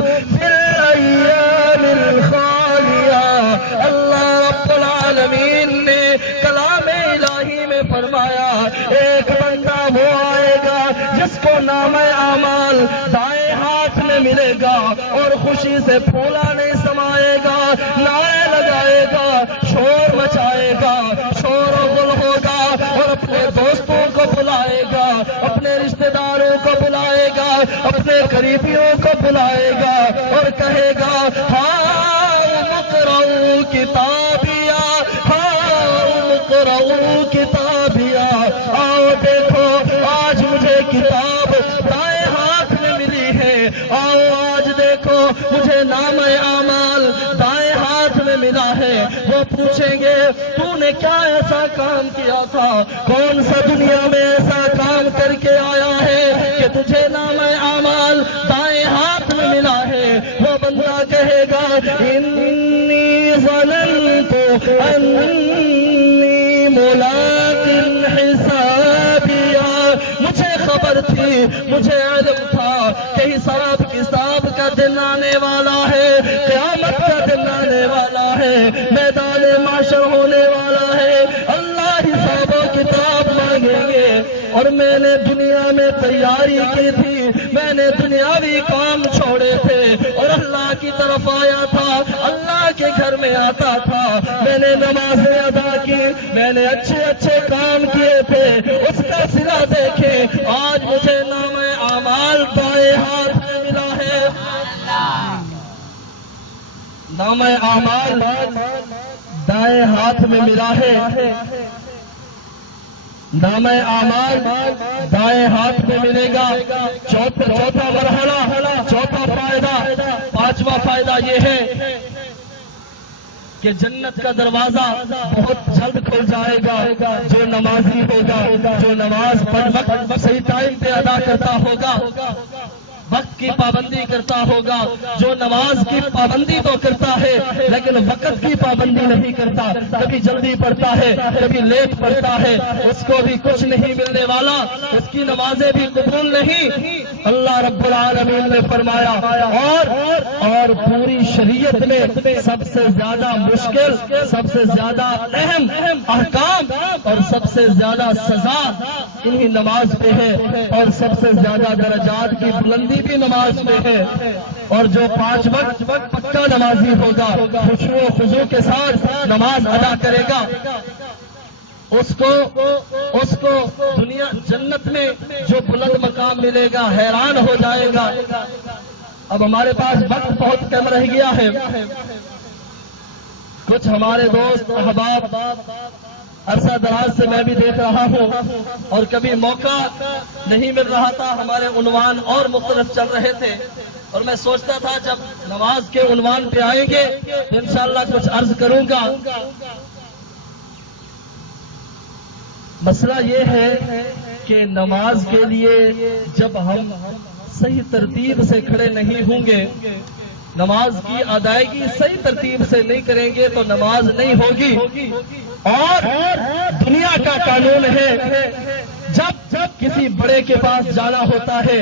في الأيام الخالية۔ اللہ رب العالمین نے کلام الہی میں فرمایا ایک بندہ وہ آئے گا جس کو نام اعمال دائیں ہاتھ میں ملے گا اور خوشی سے پھولا نہیں سمائے گا، نعرے لگائے گا، شور مچائے گا، شور و غل ہوگا اور اپنے دوستوں کو بلائے گا، اپنے رشتہ داروں کو بلائے گا، اپنے قریبیوں کو بلائے گا اور کہے گا ہاؤم اقرؤوا کتابیا، ہاؤم اقرؤوا کتابیا، آؤ دیکھو آج مجھے کتاب دائیں ہاتھ میں ملی ہے، آؤ آج دیکھو مجھے نام اعمال دائیں ہاتھ میں ملا ہے۔ وہ پوچھیں گے تو نے کیا ایسا کام کیا تھا، کون سا دنیا میں ایسا کام کر کے آیا ہے کہ تجھے نام اعمال دائیں ہاتھ میں ملا ہے؟ وہ بندہ کہے گا انی ظننت انی ملاق حسابیا، مجھے خبر تھی، مجھے علم تھا کہ حساب کتاب کا دن آنے والا ہے، قیامت کا دن آنے والا ہے، میدان معاشر ہونے والا ہے، اللہ حساب و کتاب مانگیں گے۔ اور میں نے دنیا میں تیاری کی تھی، میں نے دنیاوی کام چھوڑے تھے اور اللہ کی طرف آیا تھا، اللہ کے گھر میں آتا تھا، میں نے نمازیں ادا کی، میں نے اچھے اچھے کام کیے تھے، اس کا صلہ دیکھے آج مجھے نام اعمال دائیں ہاتھ میں ملا ہے۔ نام اعمال دائیں ہاتھ میں ملا ہے، نام اعمال دائیں ہاتھ میں ملے گا۔ چوتھا مرحلہ، چوتھا فائدہ، پانچواں فائدہ یہ ہے کہ جنت کا دروازہ بہت جلد کھل جائے گا۔ جو نمازی ہوگا، جو نماز وقت صحیح ٹائم پہ ادا کرتا ہوگا، وقت کی پابندی کرتا ہوگا، جو نماز کی پابندی تو کرتا ہے لیکن وقت کی پابندی نہیں کرتا، کبھی جلدی پڑھتا ہے کبھی لیٹ پڑھتا ہے، اس کو بھی کچھ نہیں ملنے والا، اس کی نمازیں بھی قبول نہیں۔ اللہ رب العالمین نے فرمایا اور پوری شریعت میں سب سے زیادہ مشکل، سب سے زیادہ اہم احکام اور سب سے زیادہ سزا انہی نماز پہ ہے، اور سب سے زیادہ درجات کی بلندی بھی نماز میں ہے۔ اور جو 5 وقت پکا نمازی ہوگا، خشوع و خضوع کے ساتھ نماز ادا کرے گا، اس کو دنیا جنت میں جو بلند مقام ملے گا حیران ہو جائے گا۔ اب ہمارے پاس وقت بہت کم رہ گیا ہے، کچھ ہمارے دوست احباب عرصہ دراز سے میں بھی دیکھ رہا ہوں اور کبھی موقع نہیں مل رہا تھا، ہمارے عنوان اور مختلف چل رہے تھے اور میں سوچتا تھا جب نماز کے عنوان پہ آئیں گے تو انشاءاللہ کچھ عرض کروں گا۔ مسئلہ یہ ہے کہ نماز کے لیے جب ہم صحیح ترتیب سے کھڑے نہیں ہوں گے، نماز کی ادائیگی صحیح ترتیب سے نہیں کریں گے تو نماز نہیں ہوگی۔ اور دنیا کا قانون ہے جب کسی بڑے کے پاس جانا ہوتا ہے،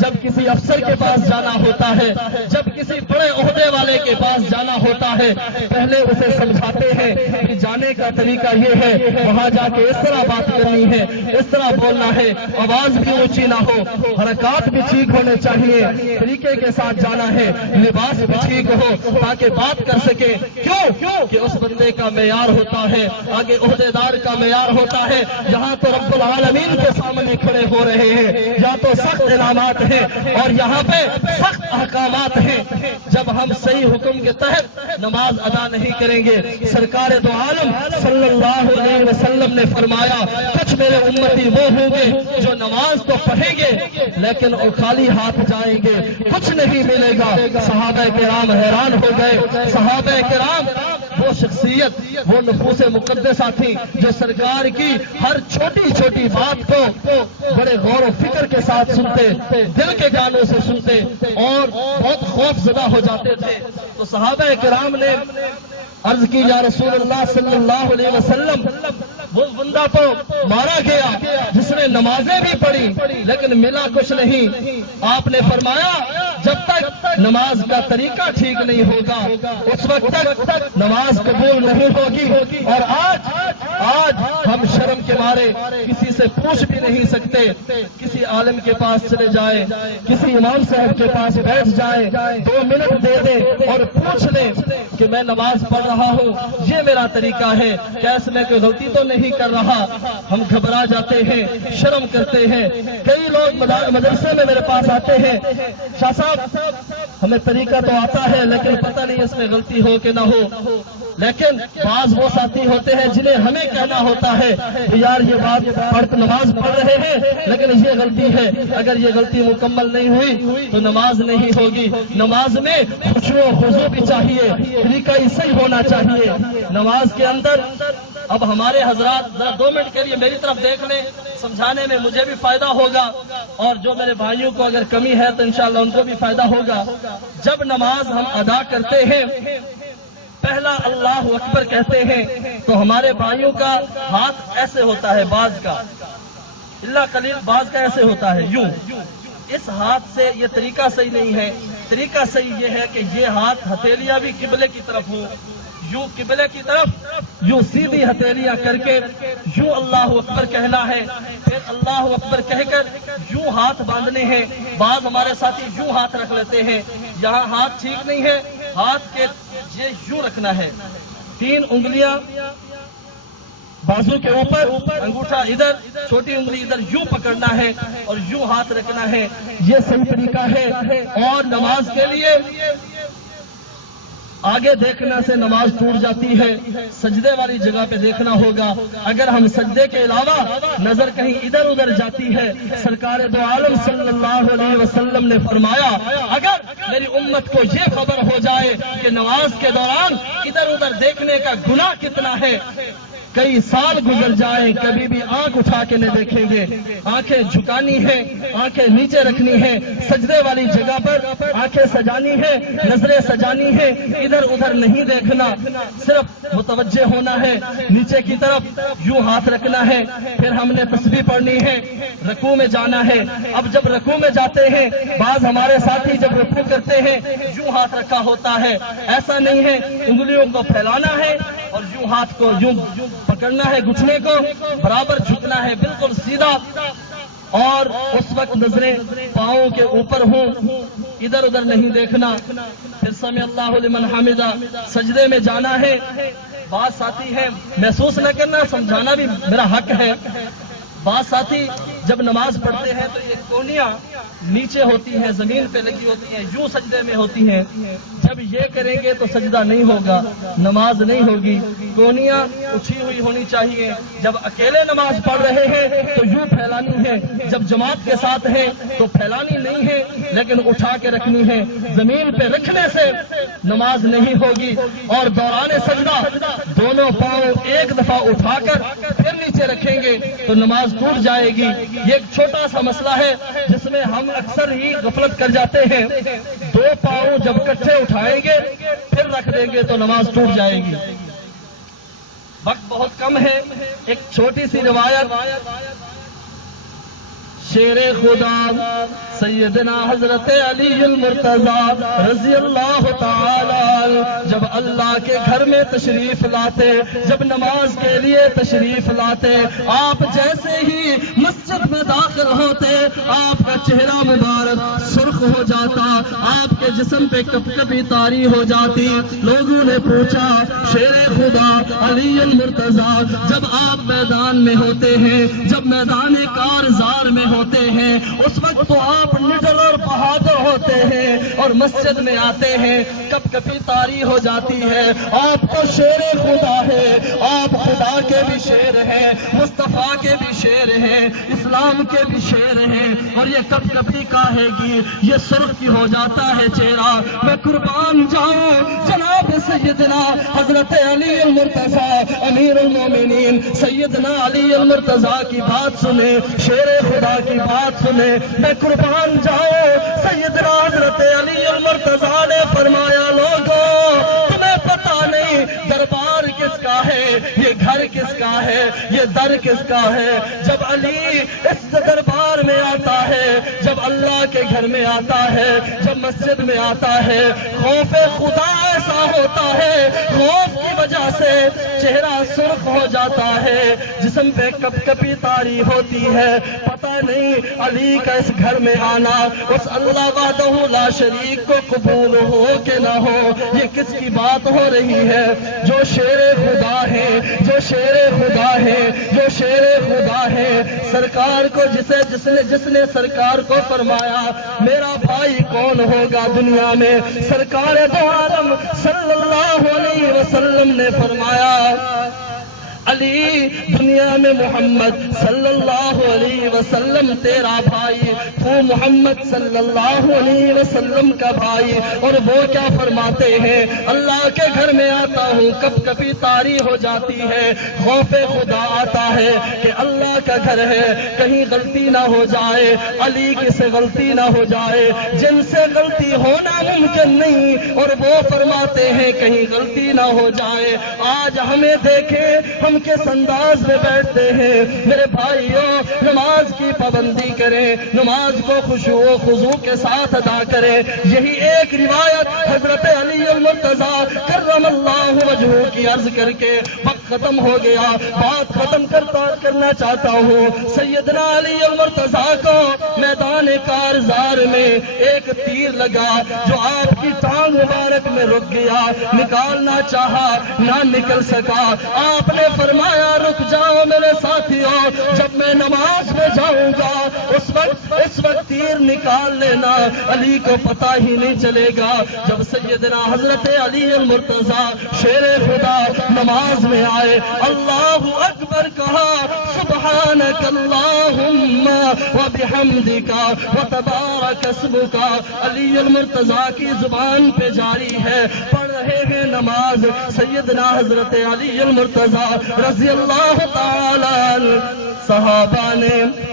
جب کسی افسر کے پاس جانا ہوتا ہے، جب کسی بڑے عہدے والے کے پاس جانا ہوتا ہے، پہلے اسے سمجھاتے ہیں کہ جانے کا طریقہ یہ ہے، وہاں جا کے اس طرح بات کرنی ہے، اس طرح بولنا ہے، آواز بھی اونچی نہ ہو، حرکات بھی ٹھیک ہونے چاہیے، طریقے کے ساتھ جانا ہے، لباس بھی ٹھیک ہو تاکہ بات کر سکے۔ کیوں کہ اس بندے کا معیار ہوتا ہے، آگے عہدے دار کا معیار ہوتا ہے۔ یہاں تو رب العالمین کے سامنے کھڑے ہو رہے ہیں، یا تو سخت انعامات ہیں اور یہاں پہ سخت احکامات ہیں۔ جب ہم صحیح حکم کے تحت نماز ادا نہیں کریں گے، سرکار دو عالم صلی اللہ علیہ وسلم نے فرمایا کچھ میرے امتی وہ ہوں گے جو نماز تو پڑھیں گے لیکن وہ خالی ہاتھ جائیں گے، کچھ نہیں ملے گا۔ صحابہ کرام حیران ہو گئے۔ صحابہ کرام وہ شخصیت، وہ نفوس مقدسہ تھی جو سرکار کی ہر چھوٹی چھوٹی بات کو بڑے غور و فکر کے ساتھ سنتے، دل کے گانوں سے سنتے اور بہت خوف زدہ ہو جاتے تھے۔ تو صحابہ کرام نے عرض کی یا رسول اللہ صلی اللہ علیہ وسلم، وہ بندہ تو مارا گیا جس نے نمازیں بھی پڑھی لیکن ملا کچھ نہیں۔ آپ نے فرمایا جب تک نماز کا طریقہ ٹھیک نہیں ہوگا اس وقت تک نماز قبول نہیں ہوگی. اور آج ہم شرم کے مارے کسی سے پوچھ بھی نہیں سکتے. کسی عالم کے پاس چلے جائیں, کسی امام صاحب کے پاس بیٹھ جائیں, 2 منٹ دے دیں اور پوچھ لیں کہ میں نماز پڑھ رہا ہوں, یہ میرا طریقہ ہے, کیا اس میں کوئی غلطی تو نہیں کر رہا. ہم گھبرا جاتے ہیں, شرم کرتے ہیں. کئی لوگ مدرسے میں میرے پاس آتے ہیں, شاہ صاحب ہمیں طریقہ تو آتا ہے لیکن پتہ نہیں اس میں غلطی ہو کہ نہ ہو. لیکن بعض وہ ساتھی ہوتے ہیں جنہیں ہمیں کہنا ہوتا ہے کہ یار یہ بات نماز پڑھ رہے ہیں لیکن یہ غلطی ہے, اگر یہ غلطی مکمل نہیں ہوئی تو نماز نہیں ہوگی. نماز میں خشوع و خضوع بھی چاہیے, طریقہ ہی صحیح ہونا چاہیے نماز کے اندر. اب ہمارے حضرات ذرا 2 منٹ کے لیے میری طرف دیکھ لیں, سمجھانے میں مجھے بھی فائدہ ہوگا اور جو میرے بھائیوں کو اگر کمی ہے تو انشاءاللہ ان کو بھی فائدہ ہوگا. جب نماز ہم ادا کرتے ہیں پہلا اللہ اکبر کہتے ہیں تو ہمارے بھائیوں کا ہاتھ ایسے ہوتا ہے, بعض کا اللہ قلیل بعض کا ایسے ہوتا ہے یوں. اس ہاتھ سے یہ طریقہ صحیح نہیں ہے. طریقہ صحیح یہ ہے کہ یہ ہاتھ ہتھیلیاں بھی قبلے کی طرف ہوں, یوں قبلے کی طرف یوں سیدھی ہتھیلیاں کر کے یوں اللہ اکبر کہنا ہے, پھر اللہ اکبر کہہ کر یوں ہاتھ باندھنے ہیں. بعض ہمارے ساتھی یوں ہاتھ رکھ لیتے ہیں, یہاں ہاتھ ٹھیک نہیں ہے. ہاتھ کے یہ یوں رکھنا ہے, 3 انگلیاں بازو کے اوپر, انگوٹھا ادھر, چھوٹی انگلی ادھر, یوں پکڑنا ہے اور یوں ہاتھ رکھنا ہے. یہ صحیح طریقہ ہے. اور نماز کے لیے آگے دیکھنے سے نماز ٹوٹ جاتی ہے, سجدے والی جگہ پہ دیکھنا ہوگا. اگر ہم سجدے کے علاوہ نظر کہیں ادھر ادھر جاتی ہے, سرکار دو عالم صلی اللہ علیہ وسلم نے فرمایا اگر میری امت کو یہ خبر ہو جائے کہ نماز کے دوران ادھر ادھر دیکھنے کا گناہ کتنا ہے, کئی سال گزر جائیں کبھی بھی آنکھ اٹھا کے نہ دیکھیں گے. آنکھیں جھکانی ہے, آنکھیں نیچے رکھنی ہے, سجدے والی جگہ پر آنکھیں سجانی ہے, نظریں سجانی ہے, ادھر ادھر نہیں دیکھنا, صرف متوجہ ہونا ہے نیچے کی طرف, یوں ہاتھ رکھنا ہے. پھر ہم نے تسبیح پڑھنی ہے, رکوع میں جانا ہے. اب جب رکوع میں جاتے ہیں بعض ہمارے ساتھی جب رکوع کرتے ہیں یوں ہاتھ رکھا ہوتا ہے, ایسا نہیں ہے. انگلیوں کو پھیلانا ہے اور یوں ہاتھ کو یوں پکڑنا ہے, گھٹنے کو برابر جھکنا ہے, بالکل سیدھا. اور اس وقت نظریں پاؤں کے اوپر ہوں, ادھر ادھر نہیں دیکھنا. پھر سمع اللہ لمن حمدہ, سجدے میں جانا ہے. بعض ساتھی ہیں محسوس نہ کرنا, سمجھانا بھی میرا حق ہے. بعض ساتھی جب نماز پڑھتے ہیں تو یہ کونیاں نیچے ہوتی ہیں, زمین پہ لگی ہوتی ہیں, یوں سجدے میں ہوتی ہیں. جب یہ کریں گے تو سجدہ نہیں ہوگا, نماز نہیں ہوگی. کونیاں اٹھی ہوئی ہونی چاہیے. جب اکیلے نماز پڑھ رہے ہیں تو یوں پھیلانی ہے, جب جماعت کے ساتھ ہیں تو پھیلانی نہیں ہے لیکن اٹھا کے رکھنی ہے. زمین پہ رکھنے سے نماز نہیں ہوگی. اور دوران سجدہ دونوں پاؤں ایک دفعہ اٹھا کر پھر نیچے رکھیں گے تو نماز ٹوٹ جائے گی. یہ ایک چھوٹا سا مسئلہ ہے جس میں ہم اکثر ہی غفلت کر جاتے ہیں. 2 پاؤں جب کٹھے اٹھائیں گے پھر رکھ دیں گے تو نماز ٹوٹ جائے گی. وقت بہت کم ہے, ایک چھوٹی سی روایت. شیر خدا سیدنا حضرت علی المرتضی رضی اللہ تعالی جب اللہ کے گھر میں تشریف لاتے, جب نماز کے لیے تشریف لاتے, آپ جیسے ہی مسجد میں داخل ہوتے آپ کا چہرہ مبارک سرخ ہو جاتا, آپ کے جسم پہ کپ کپی طاری ہو جاتی. لوگوں نے پوچھا شیر خدا علی المرتضی جب آپ میدان میں ہوتے ہیں, جب میدان کارزار میں ہوتے ہیں, اس وقت تو آپ نڈر اور بہادر ہوتے ہیں, اور مسجد میں آتے ہیں کپ کپی طاری ہو جاتی ہے. آپ تو شیر خدا ہے, آپ خدا کے بھی شیر ہیں, مصطفیٰ کے بھی شیر ہیں, اسلام کے بھی شیر ہیں, اور یہ کپ کپی کاہے گی, یہ سرخ کی ہو جاتا ہے چہرہ. میں قربان جاؤں جناب سیدنا حضرت علی المرتضی امیر المومنین سیدنا علی المرتضی کی بات سنیں, شیر خدا کی بات سنیں. میں قربان جاؤں سیدنا حضرت علی المرتضی نے فرمایا لوگوں تمہیں پتا نہیں دربار کس کا ہے, یہ گھر کس کا ہے, یہ در کس کا ہے. جب علی اس دربار میں آتا ہے، جب اللہ کے گھر میں آتا ہے، جب مسجد میں آتا ہے، خوف خدا ایسا ہوتا ہے، خوف کی وجہ سے چہرہ سرخ ہو جاتا ہے، جسم پہ کپ کپی طاری ہوتی ہے۔ پتہ نہیں علی کا اس گھر میں آنا اس اللہ وحدہ لا شریک کو قبول ہو کہ نہ ہو، یہ کس کی بات ہو رہی ہے؟ جو شیر خدا ہے، جو شیر خدا ہے، جو شیر خدا ہے، سرکار کو جس نے سرکار کو فرمایا میرا بھائی کون ہوگا دنیا میں، سرکار دو عالم صلی اللہ علیہ وسلم نے فرمایا علی، دنیا میں محمد صلی اللہ علیہ وسلم تیرا بھائی، تو محمد صلی اللہ علیہ وسلم کا بھائی۔ اور وہ کیا فرماتے ہیں؟ اللہ کے گھر میں آتا ہوں کب کبھی طاری ہو جاتی ہے، خوف خدا آتا ہے کہ اللہ کا گھر ہے کہیں غلطی نہ ہو جائے، علی کی سے غلطی نہ ہو جائے، جن سے غلطی ہونا ممکن نہیں، اور وہ فرماتے ہیں کہیں غلطی نہ ہو جائے۔ آج ہمیں دیکھیں ہم کس انداز میں بیٹھتے ہیں۔ میرے بھائیوں، نماز کی پابندی کریں، نماز کو خشوع و خضوع کے ساتھ ادا کریں۔ یہی ایک روایت حضرت علی المرتضیٰ کرم اللہ وجہہ کی عرض کر کے وقت ختم ہو گیا، بات ختم کرنا چاہتا ہوں۔ سیدنا علی المرتضیٰ کو میدان کارزار میں ایک تیر لگا جو آپ کی ٹانگ مبارک میں رک گیا، نکالنا چاہا نہ نکل سکا۔ آپ نے فرمایا رک جاؤ میرے ساتھیوں، جب میں نماز میں جاؤں گا اس وقت تیر نکال لینا، علی کو پتہ ہی نہیں چلے گا۔ جب سیدنا حضرت علی المرتضیٰ شیر خدا نماز میں آئے، اللہ اکبر کہا، سبحانک اللہم وبحمدک وتبارک اسمک، علی المرتضیٰ کی زبان پہ جاری ہے، پڑھ رہے ہیں نماز۔ سیدنا حضرت علی المرتضیٰ رضی اللہ تعالی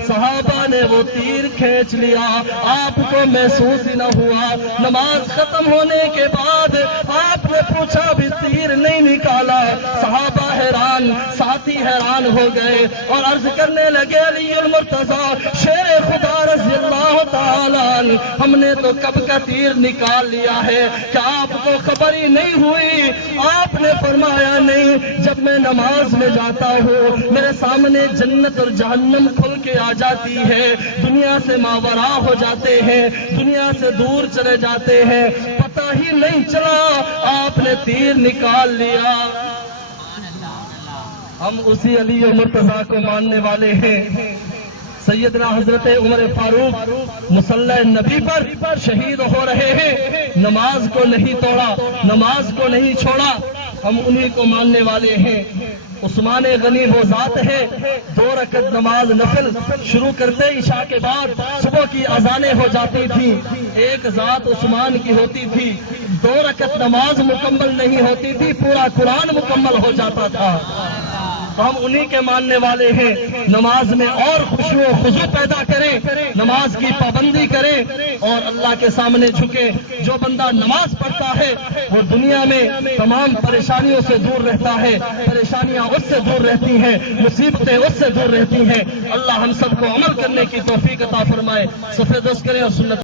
صحابہ نے وہ تیر کھینچ لیا، آپ کو محسوس ہی نہ ہوا۔ نماز ختم ہونے کے بعد آپ نے پوچھا بھی تیر نہیں نکالا۔ صحابہ حیران، ساتھی حیران ہو گئے اور عرض کرنے لگے علی المرتضیٰ شیر خدا رضی اللہ تعالی، ہم نے تو کب کا تیر نکال لیا ہے، کیا آپ کو خبر ہی نہیں ہوئی؟ آپ نے فرمایا نہیں، جب میں نماز میں جاتا ہوں میرے سامنے جنت اور جہنم کھل کے آ جاتی ہے، دنیا سے ماورا ہو جاتے ہیں، دنیا سے دور چلے جاتے ہیں، پتہ ہی نہیں چلا آپ نے تیر نکال لیا۔ ہم اسی علی مرتضیٰ کو ماننے والے ہیں۔ سیدنا حضرت عمر فاروق مصلی نبی پر شہید ہو رہے ہیں، نماز کو نہیں توڑا، نماز کو نہیں چھوڑا، ہم انہی کو ماننے والے ہیں۔ عثمان غنی وہ ذات ہے، 2 رکعت نماز نفل شروع کرتے عشاء کے بعد صبح کی اذانیں ہو جاتی تھی، ایک ذات عثمان کی ہوتی تھی، 2 رکعت نماز مکمل نہیں ہوتی تھی، پورا قرآن مکمل ہو جاتا تھا۔ تو ہم انہی کے ماننے والے ہیں۔ نماز میں اور خشوع و خضوع پیدا کریں، نماز کی پابندی کریں اور اللہ کے سامنے جھکیں۔ جو بندہ نماز پڑھتا ہے وہ دنیا میں تمام پریشانیوں سے دور رہتا ہے، پریشانیاں اس سے دور رہتی ہیں، مصیبتیں اس سے دور رہتی ہیں۔ اللہ ہم سب کو عمل کرنے کی توفیق عطا فرمائے۔ صفحہ دست کریں اور سنت